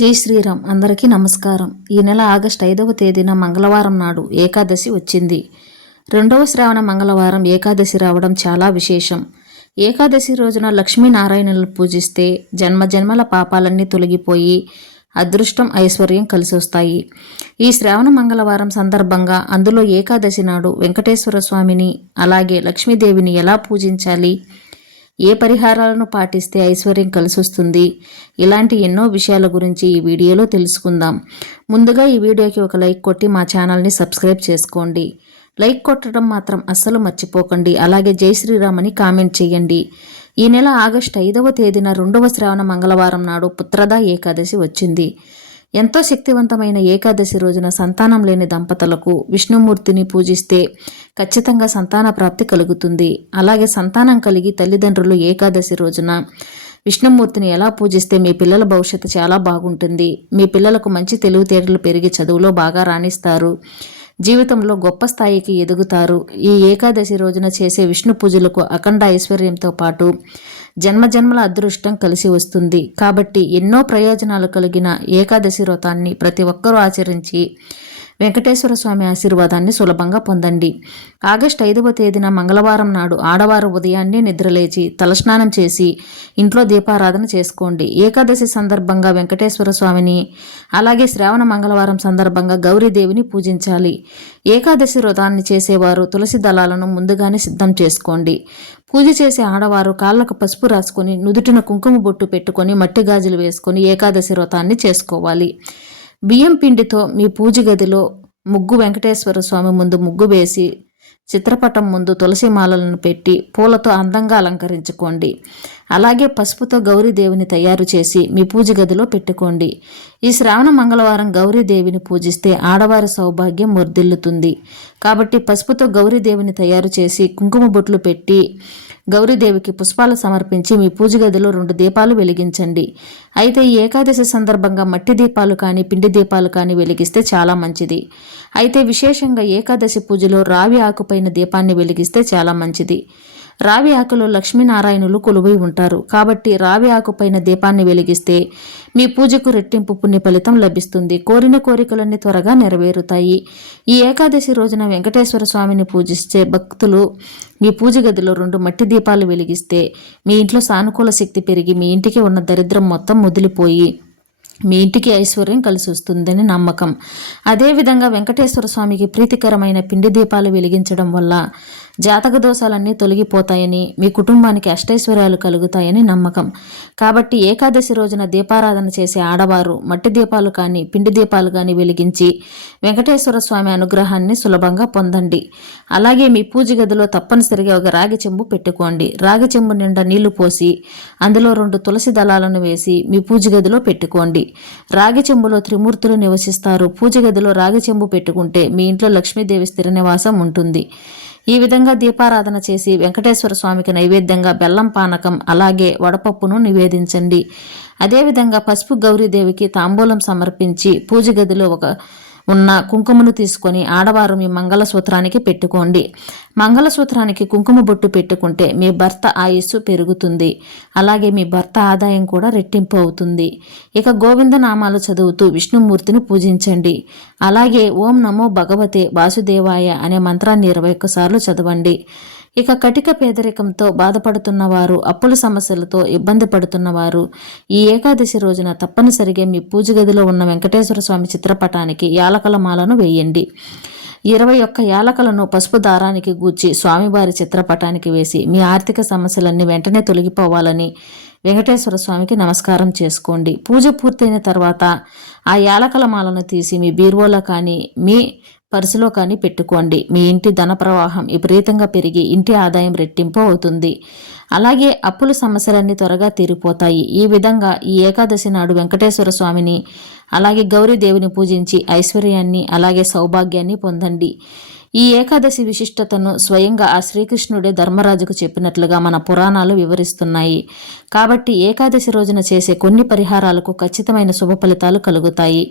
జై శ్రీరామ్. అందరికీ నమస్కారం. ఈ నెల ఆగస్టు 5వ తేదీన మంగళవారం నాడు ఏకాదశి వచ్చింది. 2వ శ్రావణ మంగళవారం ఏకాదశి రావడం చాలా విశేషం. ఏకాదశి రోజున లక్ష్మీనారాయణులను పూజిస్తే జన్మజన్మల పాపాలన్నీ తొలగిపోయి అదృష్టం, ఐశ్వర్యం కలిసొస్తాయి. ఈ శ్రావణ మంగళవారం సందర్భంగా అందులో ఏకాదశి నాడు వెంకటేశ్వర స్వామిని అలాగే లక్ష్మీదేవిని ఎలా పూజించాలి, ఏ పరిహారాలను పాటిస్తే ఐశ్వర్యం కలిసొస్తుంది, ఇలాంటి ఎన్నో విషయాల గురించి ఈ వీడియోలో తెలుసుకుందాం. ముందుగా ఈ వీడియోకి ఒక లైక్ కొట్టి మా ఛానల్ని సబ్స్క్రైబ్ చేసుకోండి. లైక్ కొట్టడం మాత్రం అస్సలు మర్చిపోకండి. అలాగే జై శ్రీరామ్ అని కామెంట్ చేయండి. ఈ నెల ఆగస్టు 5వ తేదీన 2వ శ్రావణ మంగళవారం నాడు పుత్రద ఏకాదశి వచ్చింది. ఎంతో శక్తివంతమైన ఏకాదశి రోజున సంతానం లేని దంపతులకు విష్ణుమూర్తిని పూజిస్తే ఖచ్చితంగా సంతాన ప్రాప్తి కలుగుతుంది. అలాగే సంతానం కలిగి తల్లిదండ్రులు ఏకాదశి రోజున విష్ణుమూర్తిని ఎలా పూజిస్తే మీ పిల్లల భవిష్యత్తు చాలా బాగుంటుంది. మీ పిల్లలకు మంచి తెలివితేటలు పెరిగి చదువులో బాగా రాణిస్తారు, జీవితంలో గొప్ప స్థాయికి ఎదుగుతారు. ఈ ఏకాదశి రోజున చేసే విష్ణు పూజలకు అఖండ ఐశ్వర్యంతో పాటు జన్మజన్మల అదృష్టం కలిసి వస్తుంది. కాబట్టి ఎన్నో ప్రయోజనాలు కలిగిన ఏకాదశి వ్రతాన్ని ప్రతి ఒక్కరూ ఆచరించి వెంకటేశ్వర స్వామి ఆశీర్వాదాన్ని సులభంగా పొందండి. ఆగస్టు 5వ తేదీన మంగళవారం నాడు ఆడవారు ఉదయాన్నే నిద్రలేచి తలస్నానం చేసి ఇంట్లో దీపారాధన చేసుకోండి. ఏకాదశి సందర్భంగా వెంకటేశ్వర స్వామిని అలాగే శ్రావణ మంగళవారం సందర్భంగా గౌరీదేవిని పూజించాలి. ఏకాదశి వ్రతాన్ని చేసేవారు తులసి దళాలను ముందుగానే సిద్ధం చేసుకోండి. పూజ చేసే ఆడవారు కాళ్ళకు పసుపు రాసుకొని నుదుటిన కుంకుమ బొట్టు పెట్టుకొని మట్టి గాజులు వేసుకొని ఏకాదశి వ్రతాన్ని చేసుకోవాలి. బియ్యం పిండితో మీ పూజ గదిలో ముగ్గు, వెంకటేశ్వర స్వామి ముందు ముగ్గు వేసి చిత్రపటం ముందు తులసి మాలలను పెట్టి పూలతో అందంగా అలంకరించుకోండి. అలాగే పసుపుతో గౌరీదేవిని తయారు చేసి మీ పూజ గదిలో పెట్టుకోండి. ఈ శ్రావణ మంగళవారం గౌరీదేవిని పూజిస్తే ఆడవారి సౌభాగ్యం వర్ధిల్లుతుంది. కాబట్టి పసుపుతో గౌరీదేవిని తయారు చేసి కుంకుమ బొట్లు పెట్టి గౌరీదేవికి పుష్పాలు సమర్పించి మీ పూజ గదిలో 2 దీపాలు వెలిగించండి. అయితే ఈ ఏకాదశి సందర్భంగా మట్టి దీపాలు కానీ పిండి దీపాలు కానీ వెలిగిస్తే చాలా మంచిది. అయితే విశేషంగా ఏకాదశి పూజలో రావి ఆకుపైన దీపాన్ని వెలిగిస్తే చాలా మంచిది. రావి ఆకులో లక్ష్మీనారాయణులు కొలువై ఉంటారు. కాబట్టి రావి ఆకుపైన దీపాన్ని వెలిగిస్తే మీ పూజకు రెట్టింపు పుణ్య ఫలితం లభిస్తుంది. కోరిన కోరికలన్నీ త్వరగా నెరవేరుతాయి. ఈ ఏకాదశి రోజున వెంకటేశ్వర స్వామిని పూజిస్తే భక్తులు మీ పూజ గదిలో 2 మట్టి దీపాలు వెలిగిస్తే మీ ఇంట్లో సానుకూల శక్తి పెరిగి మీ ఇంటికి ఉన్న దరిద్రం మొత్తం ముదిలిపోయి మీ ఇంటికి ఐశ్వర్యం కలిసి వస్తుందని నమ్మకం. అదేవిధంగా వెంకటేశ్వర స్వామికి ప్రీతికరమైన పిండి దీపాలు వెలిగించడం వల్ల జాతక దోషాలన్నీ తొలగిపోతాయని, మీ కుటుంబానికి అష్టైశ్వర్యాలు కలుగుతాయని నమ్మకం. కాబట్టి ఏకాదశి రోజున దీపారాధన చేసే ఆడవారు మట్టి దీపాలు కానీ పిండి దీపాలు కానీ వెలిగించి వెంకటేశ్వర స్వామి అనుగ్రహాన్ని సులభంగా పొందండి. అలాగే మీ పూజ గదిలో తప్పనిసరిగా ఒక రాగి చెంబు పెట్టుకోండి. రాగి చెంబు నిండా నీళ్లు పోసి అందులో 2 తులసి దళాలను వేసి మీ పూజ గదిలో పెట్టుకోండి. రాగి చెంబులో త్రిమూర్తులు నివసిస్తారు. పూజ గదిలో రాగి చెంబు పెట్టుకుంటే మీ ఇంట్లో లక్ష్మీదేవి స్థిర నివాసం ఉంటుంది. ఈ విధంగా దీపారాధన చేసి వెంకటేశ్వర స్వామికి నైవేద్యంగా బెల్లం పానకం అలాగే వడపప్పును నివేదించండి. అదేవిధంగా పసుపు గౌరీదేవికి తాంబూలం సమర్పించి పూజ గదిలో ఉన్న కుంకుమను తీసుకొని ఆడవారు మీ మంగళసూత్రానికి పెట్టుకోండి. మంగళసూత్రానికి కుంకుమ బొట్టు పెట్టుకుంటే మీ భర్త ఆయుస్సు పెరుగుతుంది. అలాగే మీ భర్త ఆదాయం కూడా రెట్టింపు అవుతుంది. ఇక గోవింద నామాలు చదువుతూ విష్ణుమూర్తిని పూజించండి. అలాగే ఓం నమో భగవతే వాసుదేవాయ అనే మంత్రాన్ని 21 సార్లు చదవండి. ఇక కటిక పేదరికంతో బాధపడుతున్నవారు, అప్పుల సమస్యలతో ఇబ్బంది పడుతున్నవారు ఈ ఏకాదశి రోజున తప్పనిసరిగా మీ పూజ గదిలో ఉన్న వెంకటేశ్వర స్వామి చిత్రపటానికి యాలకల మాలను వేయండి. 21 యాలకలను పసుపు దారానికి గూర్చి స్వామివారి చిత్రపటానికి వేసి మీ ఆర్థిక సమస్యలన్నీ వెంటనే తొలగిపోవాలని వెంకటేశ్వర స్వామికి నమస్కారం చేసుకోండి. పూజ పూర్తయిన తర్వాత ఆ యాలకల మాలను తీసి మీ బీరువాలో కానీ మీ పర్సులో కానీ పెట్టుకోండి. మీ ఇంటి ధన ప్రవాహం విపరీతంగా పెరిగి ఇంటి ఆదాయం రెట్టింపు అవుతుంది. అలాగే అప్పుల సమస్యలన్నీ త్వరగా తీరిపోతాయి. ఈ విధంగా ఈ ఏకాదశి నాడు వెంకటేశ్వర స్వామిని అలాగే గౌరీదేవిని పూజించి ఐశ్వర్యాన్ని అలాగే సౌభాగ్యాన్ని పొందండి. ఈ ఏకాదశి విశిష్టతను స్వయంగా ఆ శ్రీకృష్ణుడే ధర్మరాజుకు చెప్పినట్లుగా మన పురాణాలు వివరిస్తున్నాయి. కాబట్టి ఏకాదశి రోజున చేసే కొన్ని పరిహారాలకు ఖచ్చితమైన శుభ ఫలితాలు కలుగుతాయి.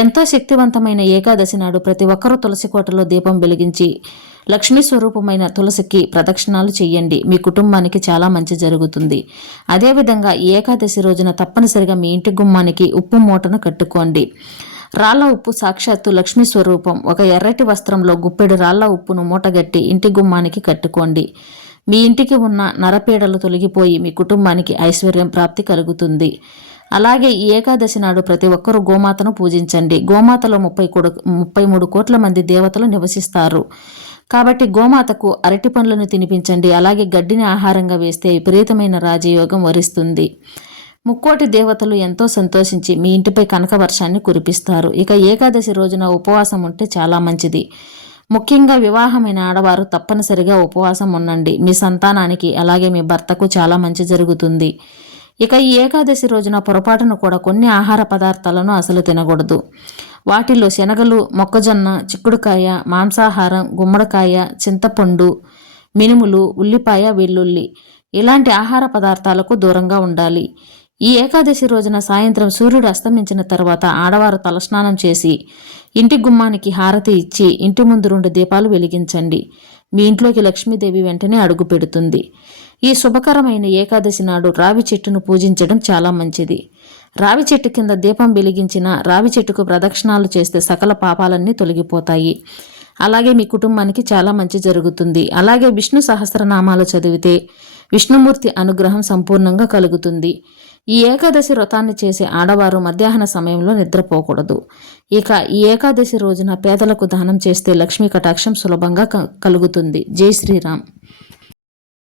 ఎంతో శక్తివంతమైన ఏకాదశి నాడు ప్రతి ఒక్కరూ తులసి కోటలో దీపం వెలిగించి లక్ష్మీ స్వరూపమైన తులసికి ప్రదక్షిణాలు చేయండి. మీ కుటుంబానికి చాలా మంచి జరుగుతుంది. అదేవిధంగా ఈ ఏకాదశి రోజున తప్పనిసరిగా మీ ఇంటి గుమ్మానికి ఉప్పు మూటను కట్టుకోండి. రాళ్ల ఉప్పు సాక్షాత్తు లక్ష్మీ స్వరూపం. ఒక ఎర్రటి వస్త్రంలో గుప్పెడు రాళ్ల ఉప్పును మూటగట్టి ఇంటి గుమ్మానికి కట్టుకోండి. మీ ఇంటికి ఉన్న నరపీడలు తొలగిపోయి మీ కుటుంబానికి ఐశ్వర్యం ప్రాప్తి కలుగుతుంది. అలాగే ఈ ఏకాదశి నాడు ప్రతి ఒక్కరూ గోమాతను పూజించండి. గోమాతలో 33 కోట్ల మంది దేవతలు నివసిస్తారు. కాబట్టి గోమాతకు అరటి పండ్లను తినిపించండి. అలాగే గడ్డిని ఆహారంగా వేస్తే విపరీతమైన రాజయోగం వరిస్తుంది. ముక్కోటి దేవతలు ఎంతో సంతోషించి మీ ఇంటిపై కనక వర్షాన్ని కురిపిస్తారు. ఇక ఏకాదశి రోజున ఉపవాసం ఉంటే చాలా మంచిది. ముఖ్యంగా వివాహమైన ఆడవారు తప్పనిసరిగా ఉపవాసం ఉండండి. మీ సంతానానికి అలాగే మీ భర్తకు చాలా మంచి జరుగుతుంది. ఇక ఈ ఏకాదశి రోజున పొరపాటును కూడా కొన్ని ఆహార పదార్థాలను అసలు తినకూడదు. వాటిల్లో శనగలు, మొక్కజొన్న, చిక్కుడుకాయ, మాంసాహారం, గుమ్మడికాయ, చింతపండు, మినుములు, ఉల్లిపాయ, వెల్లుల్లి ఇలాంటి ఆహార పదార్థాలకు దూరంగా ఉండాలి. ఈ ఏకాదశి రోజున సాయంత్రం సూర్యుడు అస్తమించిన తర్వాత ఆడవారు తలస్నానం చేసి ఇంటి గుమ్మానికి హారతి ఇచ్చి ఇంటి ముందు 2 దీపాలు వెలిగించండి. మీ ఇంట్లోకి లక్ష్మీదేవి వెంటనే అడుగు పెడుతుంది. ఈ శుభకరమైన ఏకాదశి నాడు రావి చెట్టును పూజించడం చాలా మంచిది. రావి చెట్టు కింద దీపం వెలిగించిన రావి చెట్టుకు ప్రదక్షిణాలు చేస్తే సకల పాపాలన్నీ తొలగిపోతాయి. అలాగే మీ కుటుంబానికి చాలా మంచి జరుగుతుంది. అలాగే విష్ణు సహస్రనామాలు చదివితే విష్ణుమూర్తి అనుగ్రహం సంపూర్ణంగా కలుగుతుంది. ఈ ఏకాదశి వ్రతాన్ని చేసే ఆడవారు మధ్యాహ్న సమయంలో నిద్రపోకూడదు. ఇక ఈ ఏకాదశి రోజున పేదలకు దానం చేస్తే లక్ష్మీ కటాక్షం సులభంగా కలుగుతుంది. జై శ్రీరామ్.